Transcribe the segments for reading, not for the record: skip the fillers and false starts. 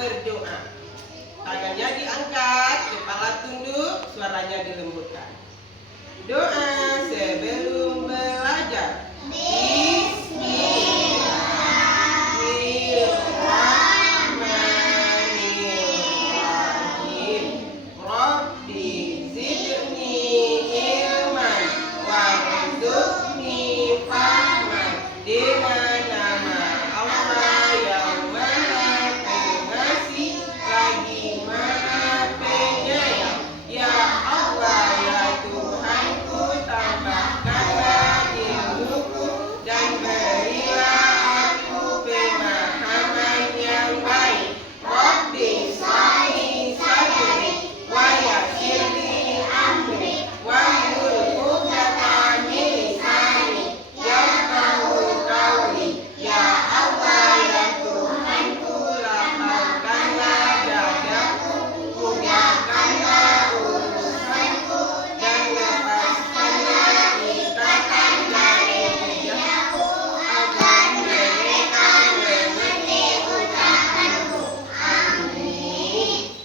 berdoa. Tangannya diangkat, kepala tunduk, suaranya dilembutkan. Doa sebelum belajar. Bismillahirrahmanirrahim. Rabbi zidni ilman warzuqni fahman. Dengan nama Allah yang Maha Pengasih lagi Maha Penyayang. Ya Allah, ya Tuhanku, tambahkanlah ilmuku dan berilah aku pemahaman yang baik. Rabbi shrahli sadri wa yassir li amri wahlul 'uqdatam min lisani yafqahu qawli. Ya Allah, ya Tuhanku, lapangkanlah dadaku, mudahkanlah urusanku, dan lepaskanlah ikatan dari lidahku agar mereka mengerti ucapanku. Amin.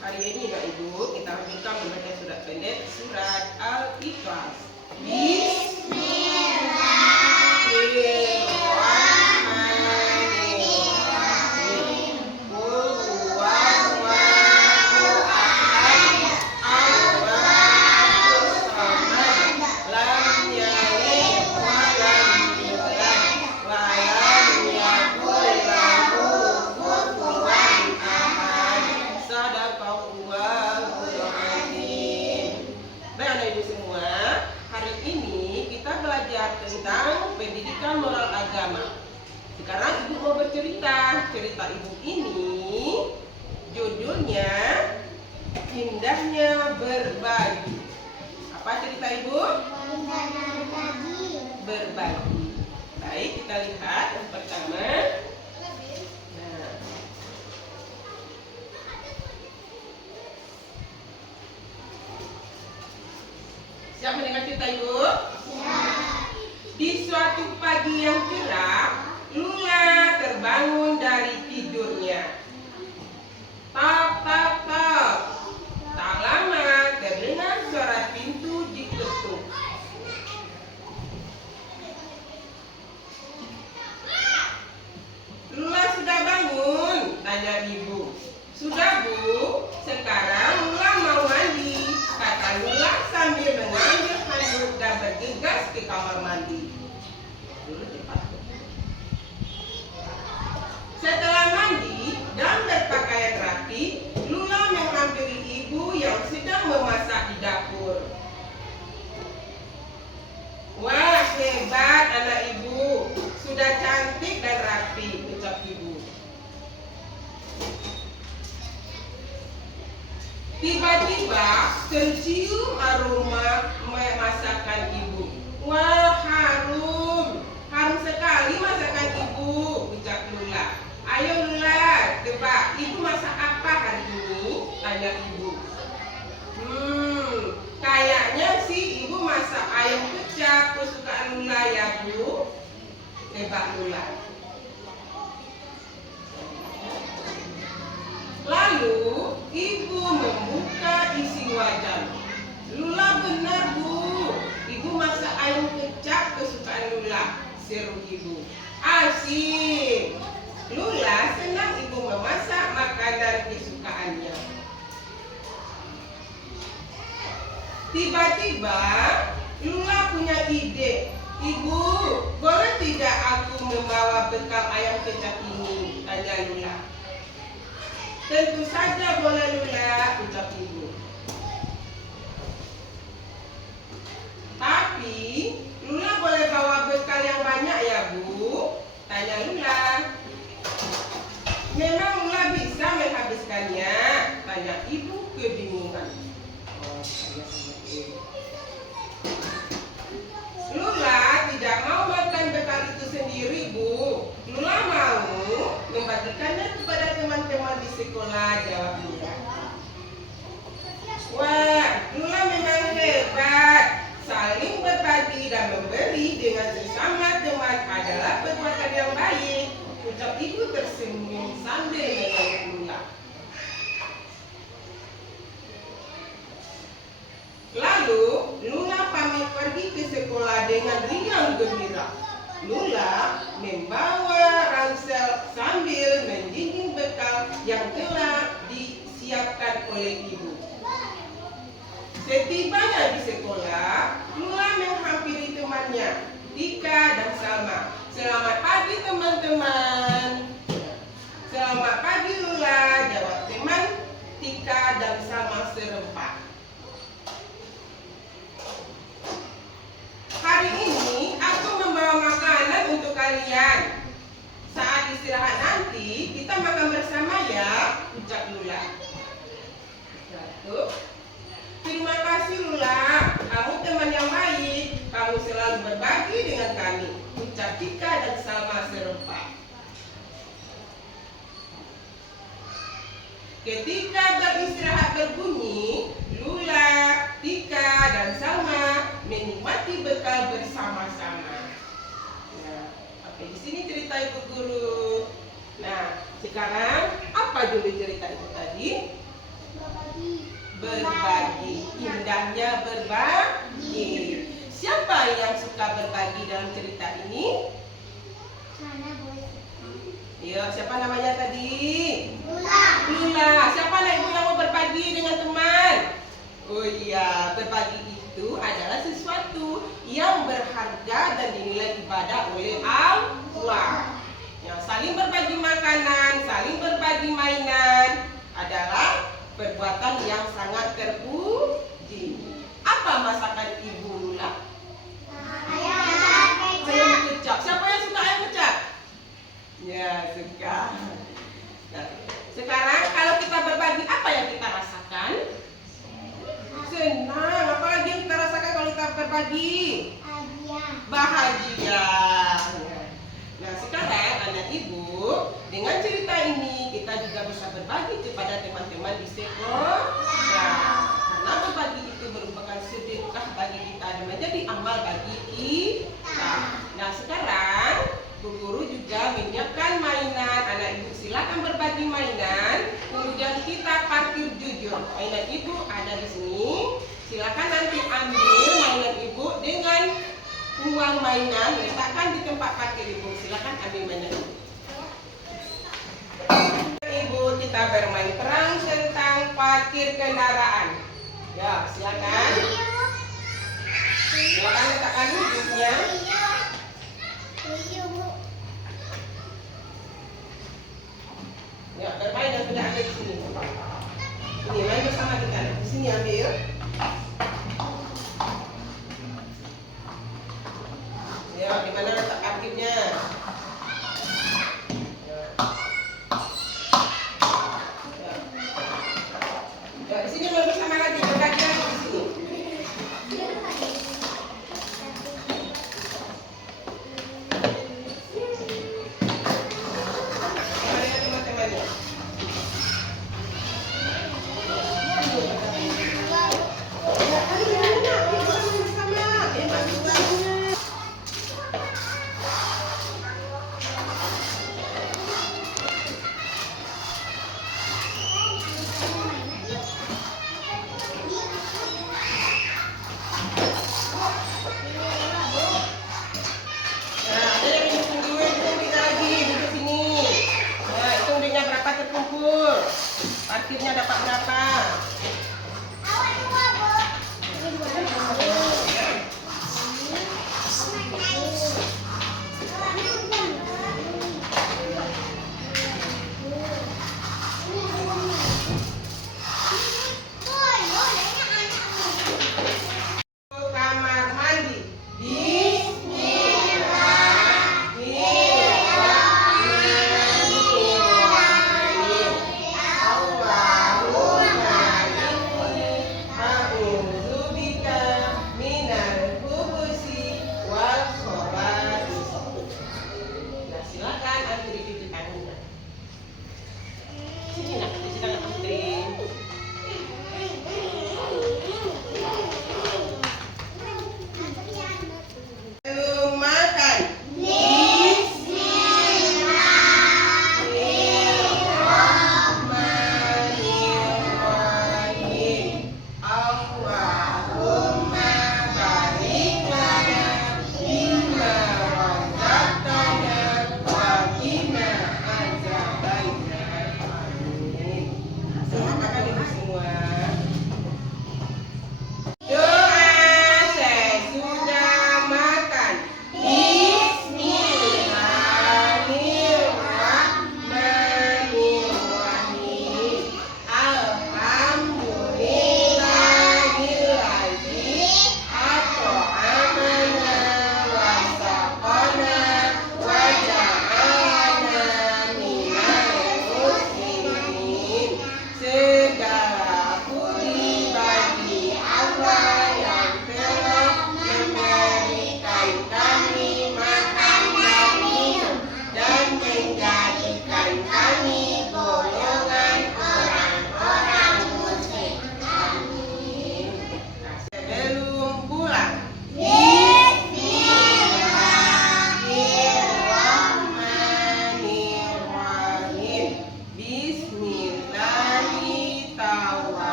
Hari ini Bapak Ibu kita lanjutkan membaca surat pendek, surat Al-Ikhlas. Bismillahirrahmanirrahim. Qul huwallahu ahad, Allahus samad, lam yalid wa lam yulad wa lam yakul lahu kufuwan ahad. Shadaqallahul azim. Baik Anak Ibu semua, hari ini kita belajar tentang pendidikan moral agama. Sekarang Ibu mau bercerita. Cerita Ibu ini judulnya Indahnya Berbagi. Apa cerita Ibu? Berbagi. Baik, kita lihat yang pertama. Nah, siap mendengar cerita Ibu? Di suatu pagi yang cerah, Lula terbangun dari tidurnya. Tap, tap, tap. Tak lama terdengar suara pintu diketuk. Lula sudah bangun? Tanya ibu. Sudah Bu, sekarang Lula mau mandi, kata Lula sambil mengambil handuk dan bergegas ke kamar mandi. Lula cepat. Setelah mandi dan berpakaian rapi, Lula menghampiri ibu yang sedang memasak di dapur. Wah, hebat anak ibu, sudah cantik dan rapi, ucap ibu. Tiba-tiba tercium aroma masakan ibu. Wah, harum, harum sekali masakan ibu, ucap Lula. Ayo Lula, tebak, ibu masak apa hari ini? Tanya ibu. Kayaknya sih ibu masak ayam kecap kesukaan Lula ya Bu. Tebak Lula. Lalu ibu membuka isi wajan. Lula, benar Bu, ibu masak ayam kecap kesukaan Lula, seru ibu. Asyik. Lula senang ibu memasak makanan kesukaannya. Tiba-tiba Lula punya ide. Ibu, boleh tidak aku membawa bekal ayam kecap ini? Tanya Lula. Tentu saja boleh Lula, ucap ibu. Tapi Lula boleh bawa bekal yang banyak ya Bu? Tanya Lula. Memang Lula bisa menghabiskannya? Tanya ibu kebingungan. Lula tidak mau makan bekal itu sendiri Bu. Lula mau membagikannya kepada teman-teman di sekolah, jawab Lula. Wah, Lula memang hebat. Saling berbagi dan memberi dengan sesama teman adalah perbuatan yang baik, ucap ibu tersenyum sambil mengangguk. yang telah disiapkan oleh ibu. Setibanya di sekolah, Lula menghampiri temannya, Tika dan Salma. Selamat pagi teman-teman. Selamat pagi Lula, jawab teman Tika dan Salma serempak. Hari ini aku membawa makanan untuk kalian. Saat istirahat nanti kita makan bersama ya, ucap Lula. Terima kasih Lula, kamu teman yang baik. Kamu selalu berbagi dengan kami, ucap Tika dan Salma serempak. Ketika beristirahat berbunyi, Lula, Tika dan Salma menikmati bekal bersama-sama. Nah, oke, di sini cerita ibu guru. Nah, sekarang apa judul cerita itu tadi? Berbagi. Indahnya berbagi. Siapa yang suka berbagi dalam cerita ini? Ya, siapa namanya tadi? Lula. Siapa anak ibu yang mau berbagi dengan teman? Oh iya, berbagi itu adalah sesuatu yang berharga dan dinilai ibadah oleh Allah. Ya, saling berbagi makanan, saling berbagi mainan adalah perbuatan yang sangat terpuji. Apa masakan ibu Lula? Ayam kecap. Siapa yang suka ayam kecap? Ya, suka. Nah, sekarang kalau kita berbagi, apa yang kita rasakan? Senang. Apalagi yang kita rasakan kalau kita berbagi? Bahagia. Nah, sekarang anak ibu, dengan cerita ini kita juga bisa berbagi kepada teman-teman di sekolah. Karena berbagi itu merupakan sedekah bagi kita dan menjadi amal bagi kita. Nah, sekarang Bu Guru juga menyiapkan mainan. Anak ibu silakan berbagi mainan. Kemudian kita parkir jujur. Mainan ibu ada di sini. Silakan nanti ambil mainan ibu dengan uang mainan, letakkan di tempat parkir ibu. Silakan ambil mainan ibu. Ibu, kita bermain perang tentang parkir kendaraan. Ya, silakan. Silakan letakkan hidupnya. Ya, bermain dan sudah ada di sini. Ini main bersama kita. Di sini ambil. Ya, di mana letak parkirnya? Ya, di sini main bersama lagi. Berbagi lagi di sini. Parkirnya dapat berapa?